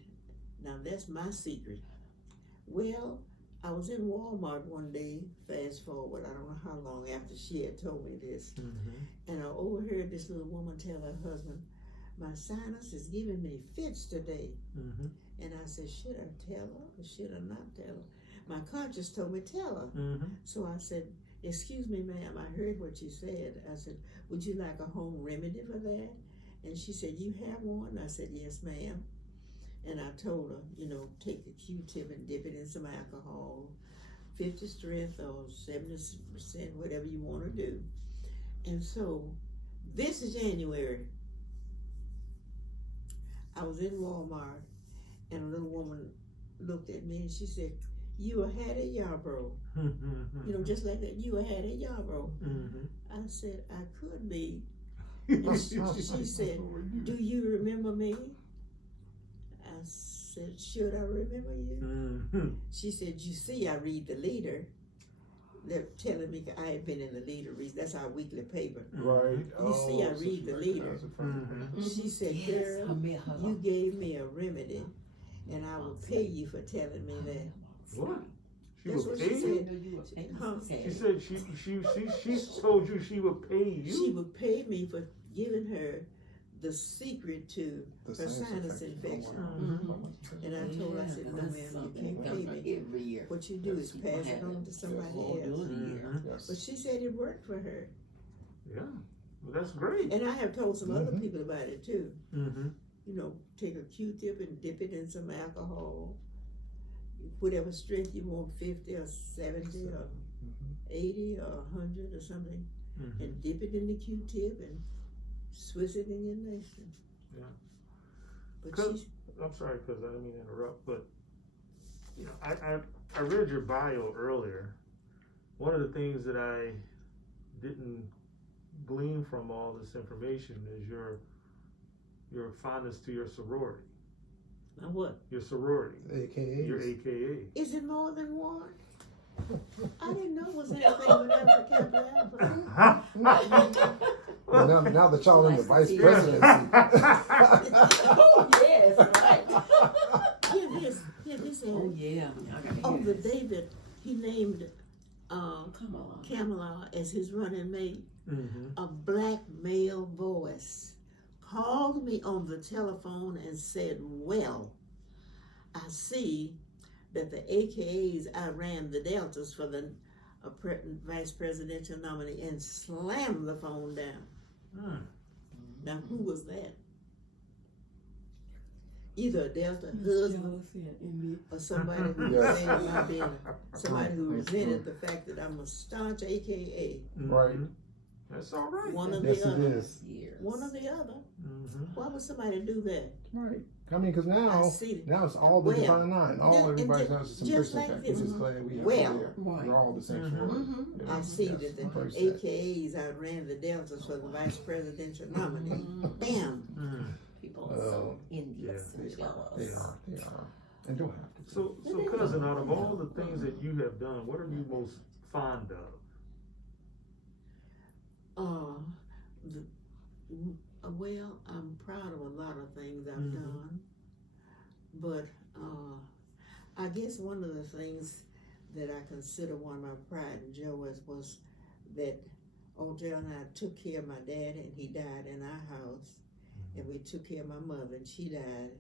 "Now that's my secret." Well, I was in Walmart one day, fast forward, I don't know how long after she had told me this, and I overheard this little woman tell her husband, my sinus is giving me fits today. And I said, should I tell her or should I not tell her? My conscience told me tell her. So I said, excuse me, ma'am, I heard what you said. I said, would you like a home remedy for that? And she said, you have one? I said, yes, ma'am. And I told her, you know, take a Q-tip and dip it in some alcohol, 50 strength or 70%, whatever you want to do. And so this is January. I was in Walmart and a little woman looked at me and she said, you a Hattye Yarborough. You know, just like that, you a Hattye Yarborough. I said, I could be. And she said, do you remember me? I said, should I remember you? She said, you see, I read the leader. They're telling me I had been in the leader. That's our weekly paper. Right. You see, I read the leader. She said, girl, you gave me a remedy, and I will pay you for telling me that. What? She That's would what pay she you? said. Huh? She said she told you she would pay you? She would pay me for giving her the secret to her sinus infection. And I told her, I said, no ma'am, you can't pay me. Every year. What you do is pass it on to somebody else. But she said it worked for her. Yeah, well, that's great. And I have told some other people about it too. Mm-hmm. You know, take a Q-tip and dip it in some alcohol. Whatever strength you want, 50 or 70 or 80 or 100 or something. Mm-hmm. And dip it in the Q-tip and Swiss it in your nation. Yeah. But she's, I'm sorry, because I didn't mean to interrupt, but you know, I read your bio earlier. One of the things that I didn't glean from all this information is your fondness to your sorority. now what? Your sorority. AKA. Your AKA. Is it more than one? I didn't know it was anything but Alpha Kappa Alpha. Well, now that y'all in the vice Yeah. presidency. Oh, yes, right. Yeah, this Oh, yeah. oh, the David, he named Come on. Kamala as his running mate. Mm-hmm. A black male voice called me on the telephone and said, well, I see that the AKAs outran the Deltas for the vice presidential nominee and slammed the phone down. Mm. Now, who was that? Either a Delta husband or somebody who resented my being, somebody who resented the fact that I'm a staunch AKA. Right. That's all right. One of Yes, the it other. is. One or the other. Mm-hmm. Why would somebody do that? Right. I mean, because I now see. it's all the Well, divine line. All and everybody's just- not just simplistic. like Like this. this is glad we have Well, here. right. We're all the same Mhm. sorority. You know, I see yes, that the embrace that. AKAs outran the Deltas for the vice presidential nominee. Bam! Mm. People are so envious and jealous. They are. And don't have to. So cousin, out of all the things that you have done, what are you most fond of? Well, I'm proud of a lot of things I've done, but I guess one of the things that I consider one of my pride and joy was that old Joe and I took care of my dad, and he died in our house, and we took care of my mother, and she died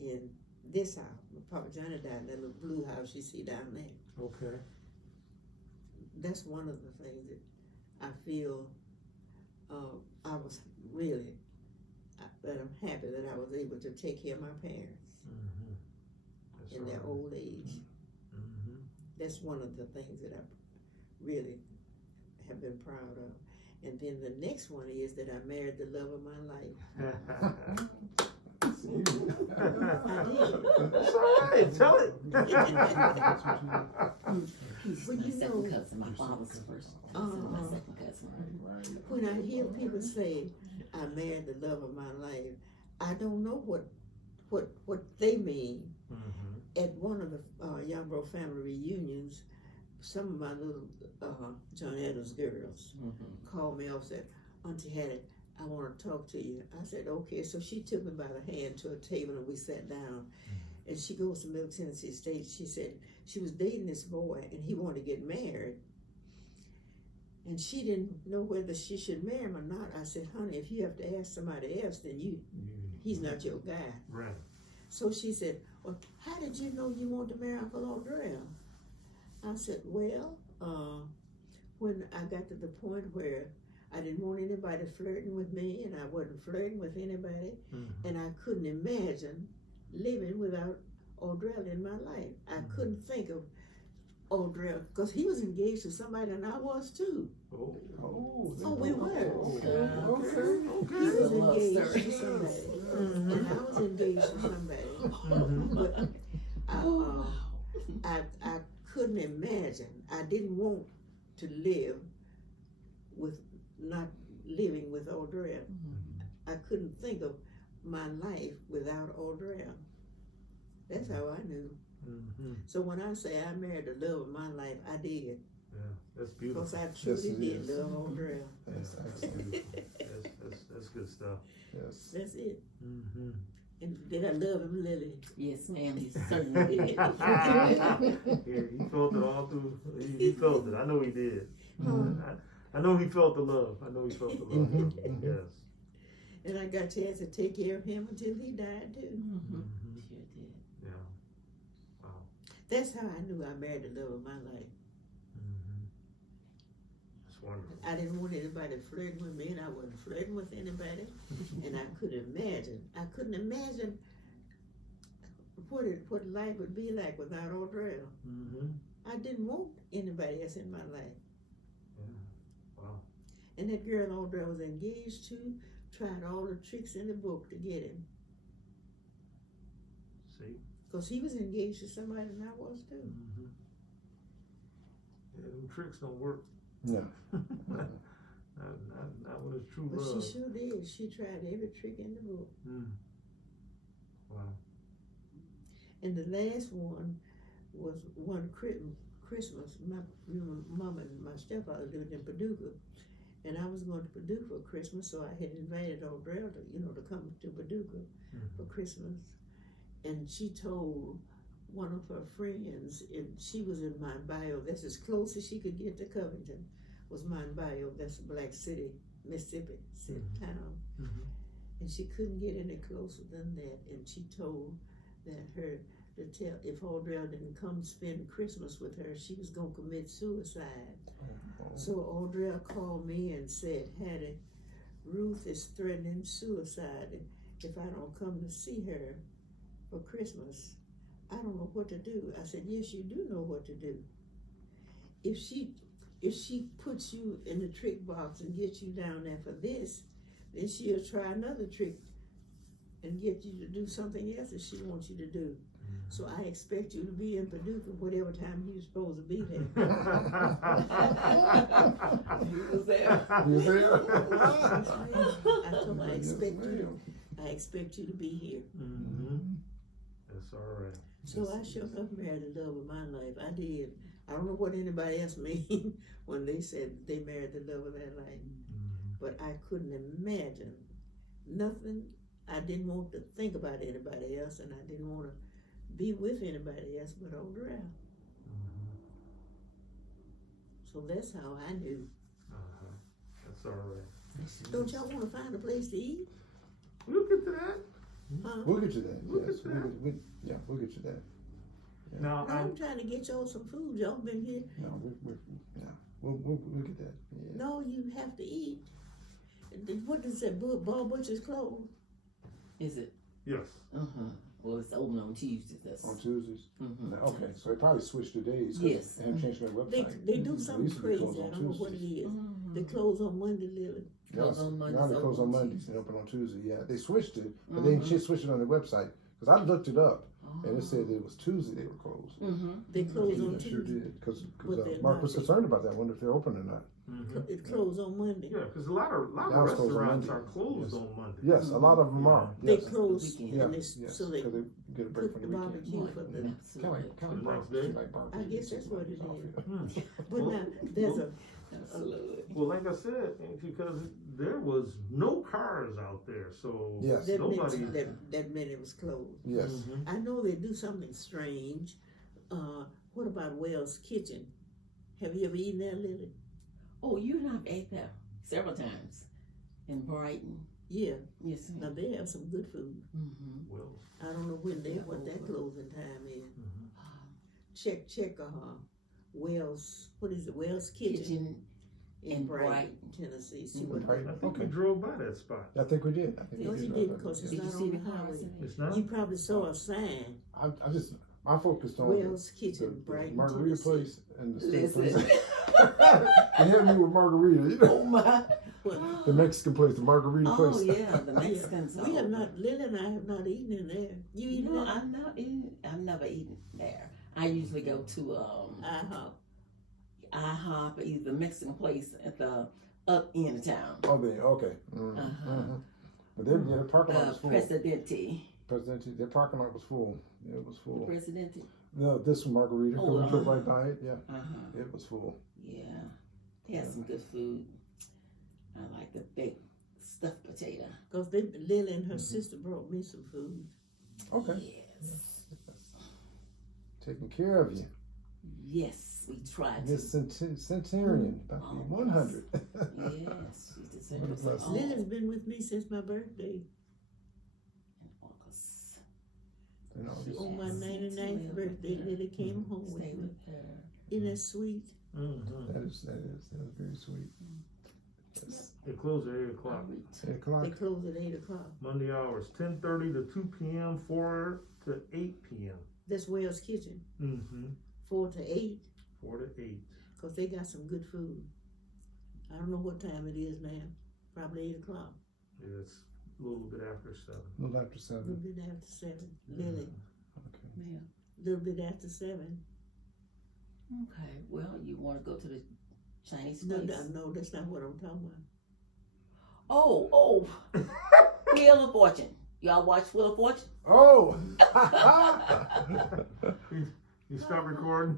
in this house. Papa Johnny died in that little blue house you see down there. Okay. That's one of the things that I feel I was really, that I'm happy that I was able to take care of my parents Mm-hmm. in their old age. Mm-hmm. That's one of the things that I really have been proud of. And then the next one is that I married the love of my life. I did. That's all right. Tell it. He's Well, my you second know- cousin, my father's first cousin, my second cousin. When I hear people say I married the love of my life, I don't know what they mean. Mm-hmm. At one of the Yarborough family reunions, some of my little John Adams girls called me up and said, Auntie Hattye, I want to talk to you. I said, okay. So she took me by the hand to a table and we sat down. And she goes to Middle Tennessee State. She said, she was dating this boy, and he wanted to get married. And she didn't know whether she should marry him or not. I said, honey, if you have to ask somebody else, then he's not your guy. Right. So she said, well, how did you know you wanted to marry Uncle Odrell? I said, well, when I got to the point where I didn't want anybody flirting with me, and I wasn't flirting with anybody, and I couldn't imagine living without Odrell in my life. I couldn't think of Odrell, because he was engaged to somebody, and I was too. Oh, we were. He was engaged to somebody, and I was engaged to somebody. But I couldn't imagine. I didn't want to live with not living with Odrell. I couldn't think of my life without Odrell. That's how I knew. So when I say I married the love of my life, I did. Yeah, that's beautiful. Because I truly did love Odrell. That's good stuff. Yes. That's it. And did I love him, Lily? Yes, ma'am, you certainly did. Yeah, he felt it all through. He felt it. I know he did. I know he felt the love. I know he felt the love. Yes. And I got a chance to take care of him until he died too. Sure did. Yeah. Wow. That's how I knew I married the love of my life. That's wonderful. I didn't want anybody flirting with me, and I wasn't flirting with anybody. And I couldn't imagine what life would be like without Odrell. I didn't want anybody else in my life. Wow. And that girl Odrell was engaged to tried all the tricks in the book to get him. See? Because he was engaged to somebody, and I was too. Yeah, them tricks don't work. No. Not when it's true But love. she sure did. She tried every trick in the book. Wow. And the last one was one Christmas. My mom and my stepfather lived in Paducah, and I was going to Paducah for Christmas, so I had invited Odrell to come to Paducah for Christmas. And she told one of her friends, and she was in Mount Bio. That's as close as she could get to Covington. Was Mount Bio. That's a Black City, Mississippi town. And she couldn't get any closer than that. And she told that to tell if Odrell didn't come spend Christmas with her, she was gonna commit suicide. So Odrell called me and said, Hattye, Ruth is threatening suicide if I don't come to see her for Christmas. I don't know what to do. I said, yes, you do know what to do. If she puts you in the trick box and gets you down there for this, then she'll try another trick and get you to do something else that she wants you to do. So I expect you to be in Paducah whatever time you're supposed to be there. He was there. You there? I told her I expect you to be here. That's all right. So I sure enough married the love of my life. I did. I don't know what anybody else mean when they said they married the love of their life. But I couldn't imagine nothing. I didn't want to think about anybody else, and I didn't want to be with anybody else but Odrell. So that's how I knew. That's all right. Don't y'all want to find a place to eat? We'll get to that. We'll get you that. We'll Yes. get to that. We'll get you that. Now, I'm trying to get y'all some food. Y'all been here. No, we'll get that. Yeah. No, you have to eat. What does that Ball Butcher's closed? Is it? yes. Well, it's open on Tuesdays. That's On Tuesdays? No, okay, so they probably switched the days. 'Cause Yes. They haven't changed their website. They do They something used to be crazy. closed I on don't know what it Tuesdays. is. They close on Monday, Lily. Close on Mondays, Now they close open on on Mondays and open on Tuesday. Yeah, they switched it, but they didn't switch it on their website. Because I looked it up, and it said that it was Tuesday they were closed. They close on Yeah, sure Tuesday. did. Because But they're Mark was not. concerned about that. I wonder if they're open or not. It closed on Monday. Yeah, because a lot of Now it's closed on restaurants Monday. are closed Yes. on Monday. Yes, a lot of them are. They Yes. close weekend. Yeah, and yes, so they 'cause they get a break cook from the the weekend. barbecue for them. Kind of The next day? I guess that's what it is. But Well, now there's a Absolutely. Well, like I said, because there was no cars out there, so Yes. that nobody. meant it was closed. Yes. I know they do something strange. What about Wells Kitchen? Have you ever eaten there, Lily? Oh, you and I've ate there several times in Brighton. Yeah. Yes, Now ma'am. they have some good food. Mm-hmm. Well, I don't know what their closing time is. Check Wells. What is it? Wells Kitchen, Kitchen in in Brighton, Brighton. Tennessee. See Mhm. what Brighton. I think we Okay. drove by that spot. I think we did. I think No, we you did. didn't, 'cause it's Did you not see on the the highway. cars in it? It's not? You probably saw a sign. I focused on Wells the Kitchen, Brighton, margarita Tennessee. place and the steak Listen. place. They had me with margarita, you know? Oh my. What? The Mexican place, the margarita Oh place. yeah, the Mexicans. We have not. Lily and I have not eaten in there. You eaten No, there? I've never eaten there. I usually go to IHOP, or either the Mexican place at the up end of town. Oh, okay. But their parking lot was full. Presidente. Presidente, their parking lot was full. It was full. Presidente. No, this was margarita. Oh, We drove right by it. Yeah, Uh-huh. it was full. Yeah. They had some good food. I like the baked stuffed potato. Because Lily and her sister brought me some food. Okay. Yes. Taking care of you. Yes, we tried to. This centenarian, about to be 100. Yes, she deserves What a it. blessing. Lily's been with me since my birthday. In August. You know, She On my asked me to 99th live birthday, with her. Lily came home with Stay me. with her. Isn't that sweet? Mm-hmm. that is very sweet. Yes. It closed at 8 o'clock. 8 o'clock. They close at 8 o'clock. Monday hours, 10:30 to 2 p.m., 4 to 8 p.m. That's Wells Kitchen, Mm-hmm. 4 to 8, 4 to 8. because they got some good food. I don't know what time it is now. Probably 8 o'clock. Yeah, it's a little bit after 7. A little after A little 7. bit after 7. Lily, Okay. Ma'am. a little bit after 7. Okay, well, you want to go to the Chinese No, place? no, that's not what I'm talking about. Oh, Wheel of Fortune. Y'all watch Wheel of Fortune? Oh! You stop recording?